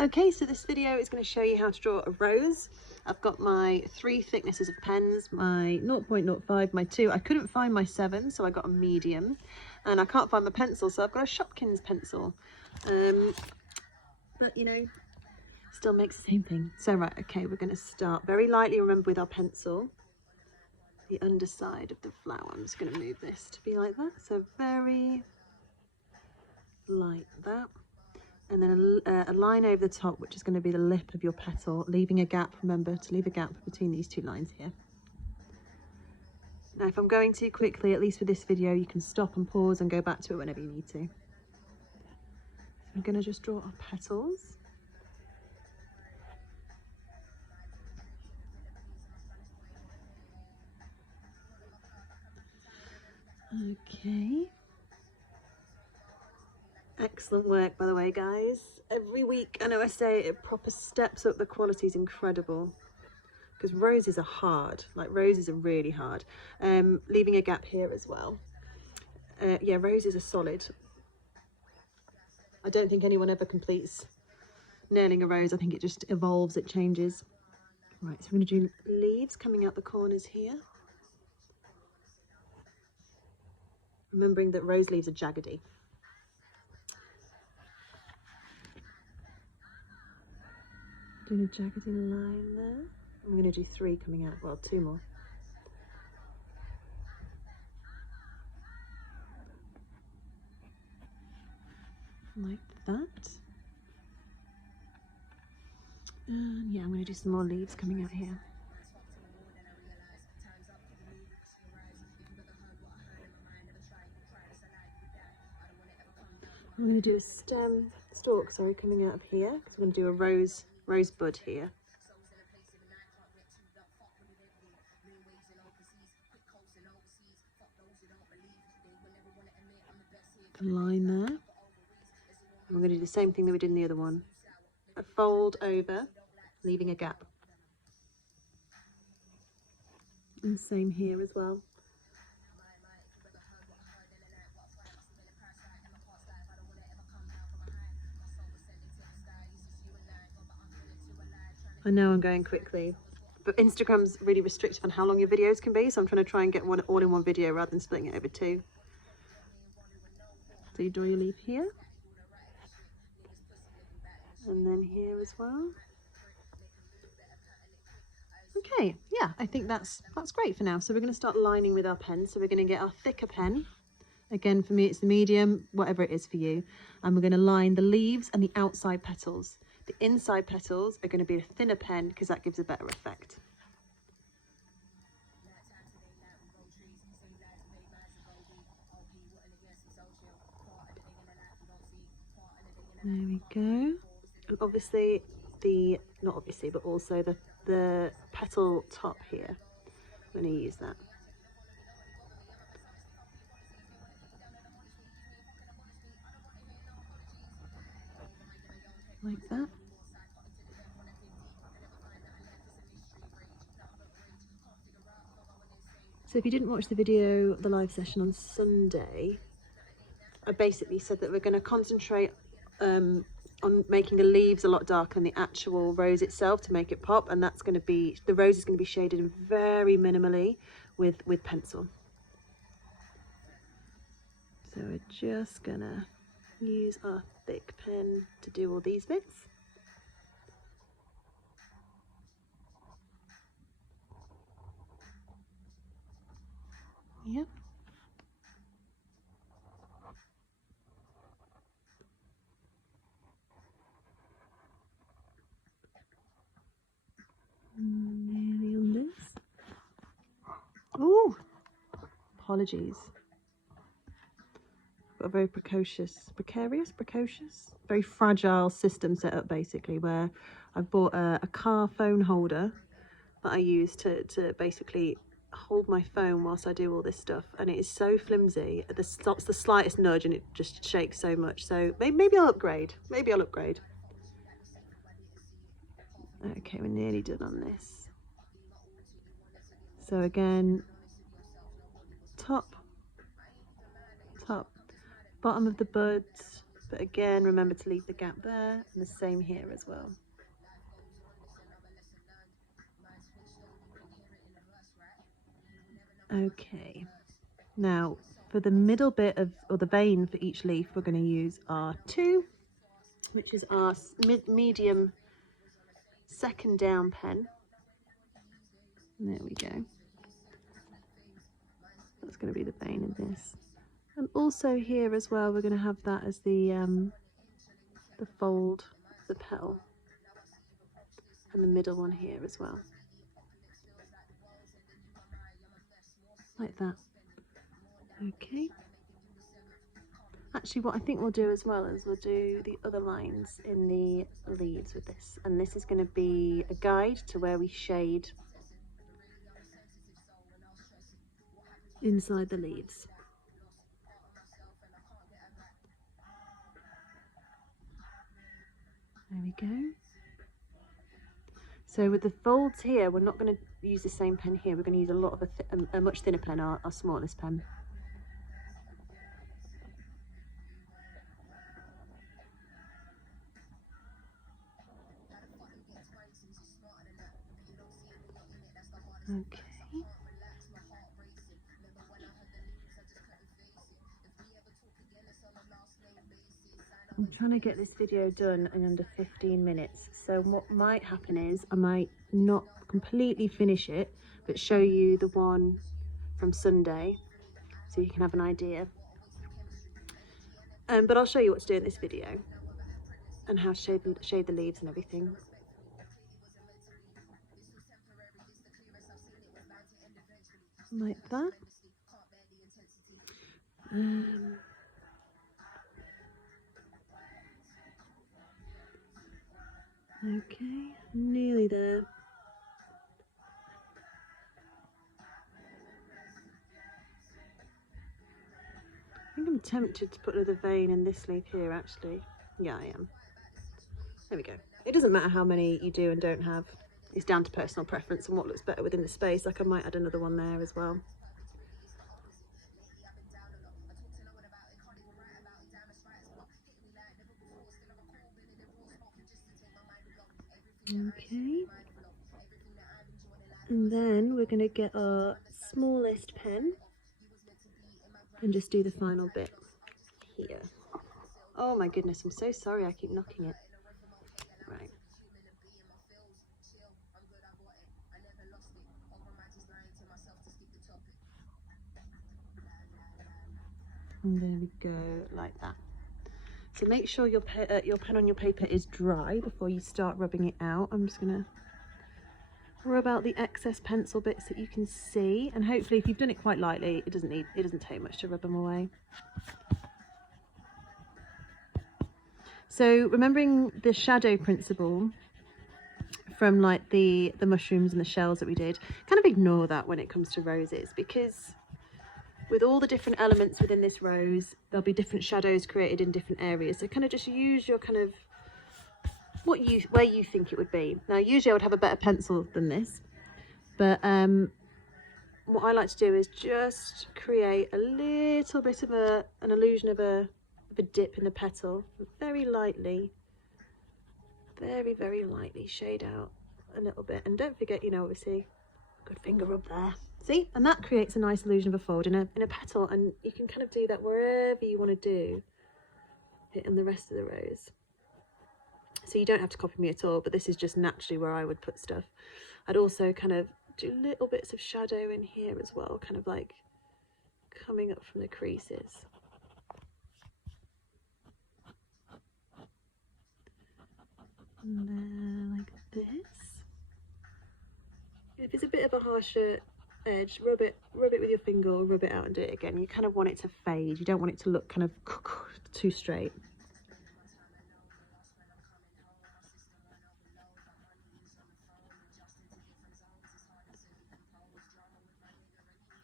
Okay, so this video is going to show you how to draw a rose. I've got my 3 thicknesses of pens, my 0.05, my 2. I couldn't find my 7, so I got a medium. And I can't find my pencil, so I've got a Shopkins pencil. But, you know, still makes the same thing. So, right, okay, we're going to start very lightly, remember, with our pencil. The underside of the flower. I'm just going to move this to be like that. So, very like that. And then a line over the top, which is going to be the lip of your petal, leaving a gap. Remember to leave a gap between these 2 lines here. Now, if I'm going too quickly, at least with this video, you can stop and pause and go back to it whenever you need to. So I'm going to just draw our petals. Okay. Excellent work, by the way, guys. Every week, I know I say it proper steps up, the quality is incredible. Because roses are hard, like roses are really hard. Leaving a gap here as well. Yeah, roses are solid. I don't think anyone ever completes nailing a rose. I think it just evolves, it changes. Right, so we're going to do leaves coming out the corners here. Remembering that rose leaves are jaggedy. Doing a jaggedy line there. I'm going to do 3 coming out, well, 2 more. Like that. And yeah, I'm going to do some more leaves coming out here. I'm going to do a stalk, sorry, coming out of here, because I'm going to do a rose bud here. A line there. And we're going to do the same thing that we did in the other one. A fold over, leaving a gap. And same here as well. I know I'm going quickly, but Instagram's really restrictive on how long your videos can be, so I'm trying to get one all in one video rather than splitting it over 2. So you draw your leaf here, and then here as well. Okay, yeah, I think that's great for now. So we're going to start lining with our pen. So we're going to get our thicker pen. Again, for me, it's the medium, whatever it is for you. And we're going to line the leaves and the outside petals. The inside petals are going to be a thinner pen because that gives a better effect. There we go. And obviously, not obviously, but also the petal top here. I'm going to use that. Like that. So if you didn't watch the video, the live session on Sunday, I basically said that we're going to concentrate on making the leaves a lot darker than the actual rose itself to make it pop, and that's going to be, the rose is going to be shaded very minimally with pencil. So we're just going to use our thick pen to do all these bits. Yep. Nearly on this. Oh, apologies. Got a very precocious, very fragile system set up basically, where I've bought a car phone holder that I use to basically hold my phone whilst I do all this stuff, and it is so flimsy. The slightest nudge and it just shakes so much. So maybe I'll upgrade. Okay, we're nearly done on this. So again, top, bottom of the buds, But again, remember to leave the gap there, and the same here as well. Okay, now for the middle bit of, or the vein for each leaf, we're going to use our 2, which is our medium second down pen. There we go. That's going to be the vein in this. And also here as well, we're going to have that as the fold, the petal, and the middle one here as well, like that. Okay. Actually, what I think we'll do as well is we'll do the other lines in the leaves with this, and this is going to be a guide to where we shade inside the leaves. There we go. So with the folds here, we're not going to use the same pen here. We're going to use a lot of a much thinner pen, our smallest pen. Okay. I'm trying to get this video done in under 15 minutes. So what might happen is I might not completely finish it, but show you the one from Sunday so you can have an idea. But I'll show you what to do in this video and how to shade the leaves and everything. Like that. Okay, nearly there. I think I'm tempted to put another vein in this leaf here, actually. Yeah, I am. There we go. It doesn't matter how many you do and don't have. It's down to personal preference and what looks better within the space. Like I might add another one there as well. Okay. And then we're going to get our smallest pen and just do the final bit here. Oh my goodness, I'm so sorry I keep knocking it. Right. And there we go, like that. So make sure your pen on your paper is dry before you start rubbing it out. I'm just going to rub out the excess pencil bits that you can see, and hopefully if you've done it quite lightly, it doesn't take much to rub them away. So remembering the shadow principle from like the mushrooms and the shells that we did, kind of ignore that when it comes to roses, because with all the different elements within this rose, there'll be different shadows created in different areas. So kind of just use your kind of where you think it would be. Now usually I would have a better pencil than this, but what I like to do is just create a little bit of an illusion of a dip in the petal, very lightly, very lightly shade out a little bit. And don't forget, you know, obviously good finger rub there, see, and that creates a nice illusion of a fold in a petal, and you can kind of do that wherever you want to do it in the rest of the rose. So you don't have to copy me at all, but this is just naturally where I would put stuff. I'd also kind of do little bits of shadow in here as well, kind of like coming up from the creases. And then like this. If it's a bit of a harsher edge, rub it with your finger, or rub it out and do it again. You kind of want it to fade. You don't want it to look kind of too straight.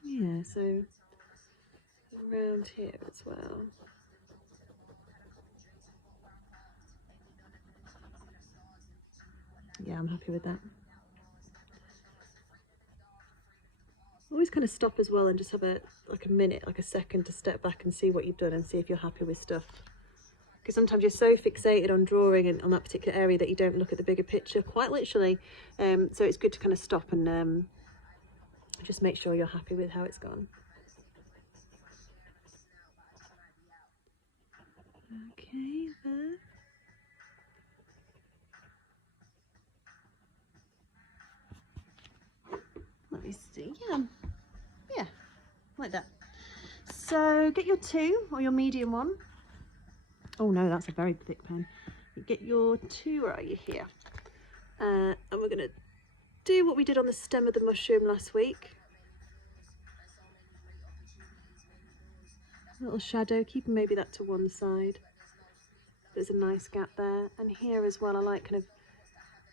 Yeah, so around here as well. Yeah, I'm happy with that. Always kind of stop as well and just have like a minute, like a second, to step back and see what you've done and see if you're happy with stuff because sometimes you're so fixated on drawing and on that particular area that you don't look at the bigger picture, quite literally. So it's good to kind of stop and just make sure you're happy with how it's gone. Okay, there. Let me see. Yeah, like that. So get your 2 or your medium one. Oh no, that's a very thick pen. You get your 2, where are you, here? And we're going to do what we did on the stem of the mushroom last week. A little shadow, keeping maybe that to one side. There's a nice gap there. And here as well, I like kind of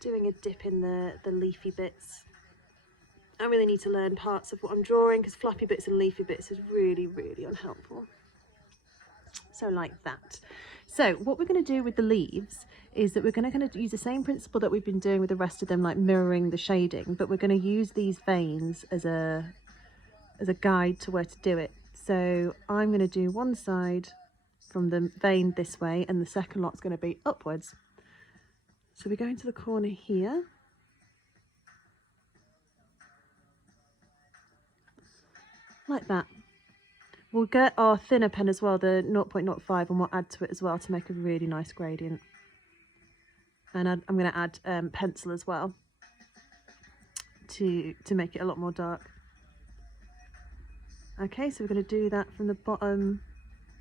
doing a dip in the leafy bits. I really need to learn parts of what I'm drawing, because flappy bits and leafy bits is really, really unhelpful. So like that. So what we're going to do with the leaves is that we're going to kind of use the same principle that we've been doing with the rest of them, like mirroring the shading, but we're going to use these veins as a guide to where to do it. So I'm going to do one side from the vein this way, and the second lot's going to be upwards. So we go into the corner here. Like that. We'll get our thinner pen as well, the 0.05, and we'll add to it as well to make a really nice gradient. And I'm going to add pencil as well to make it a lot more dark. Okay, so we're going to do that from the bottom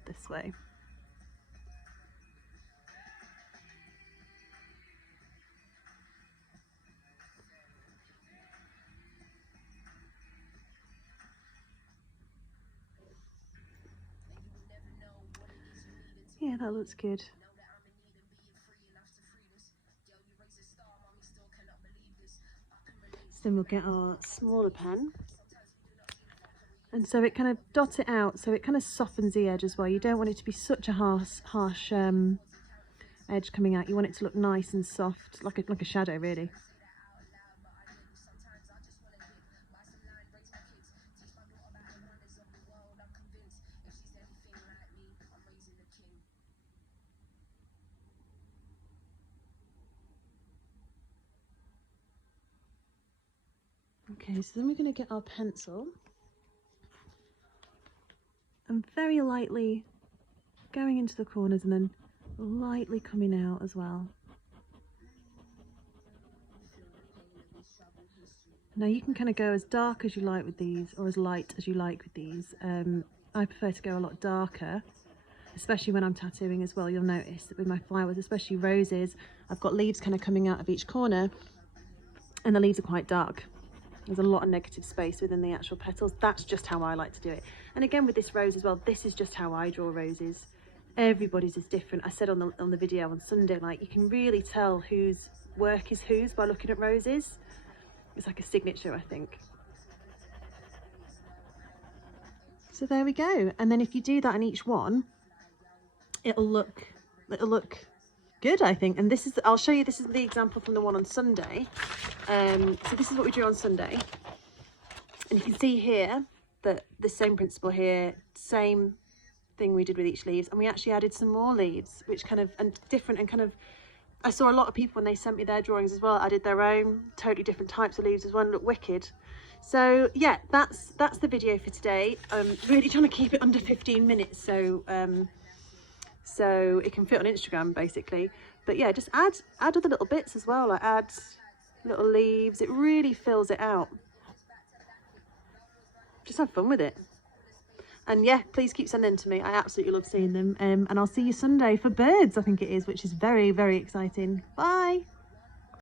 this way. Yeah, that looks good. So then we'll get our smaller pen. And so it kind of dot it out, so it kind of softens the edge as well. You don't want it to be such a harsh edge coming out. You want it to look nice and soft, like a shadow, really. Okay, so then we're going to get our pencil and very lightly going into the corners and then lightly coming out as well. Now you can kind of go as dark as you like with these, or as light as you like with these. I prefer to go a lot darker, especially when I'm tattooing as well. You'll notice that with my flowers, especially roses, I've got leaves kind of coming out of each corner and the leaves are quite dark. There's a lot of negative space within the actual petals. That's just how I like to do it. And again with this rose as well, this is just how I draw roses. Everybody's is different. I said on the video on Sunday, like, you can really tell whose work is whose by looking at roses. It's like a signature, I think. So there we go. And then if you do that on each one, it'll look good, I think. And this is, I'll show you, this is the example from the one on Sunday. So this is what we drew on Sunday. And you can see here that the same principle here, same thing we did with each leaves. And we actually added some more leaves, which kind of, and different, and kind of, I saw a lot of people when they sent me their drawings as well, added their own totally different types of leaves as well, and look wicked. So yeah, that's the video for today. I'm really trying to keep it under 15 minutes so so it can fit on Instagram basically. But yeah, just add other little bits as well, like add little leaves. It really fills it out. Just have fun with it. And yeah, please keep sending them to me. I absolutely love seeing them. And I'll see you Sunday for birds, I think it is, which is very, very exciting. Bye.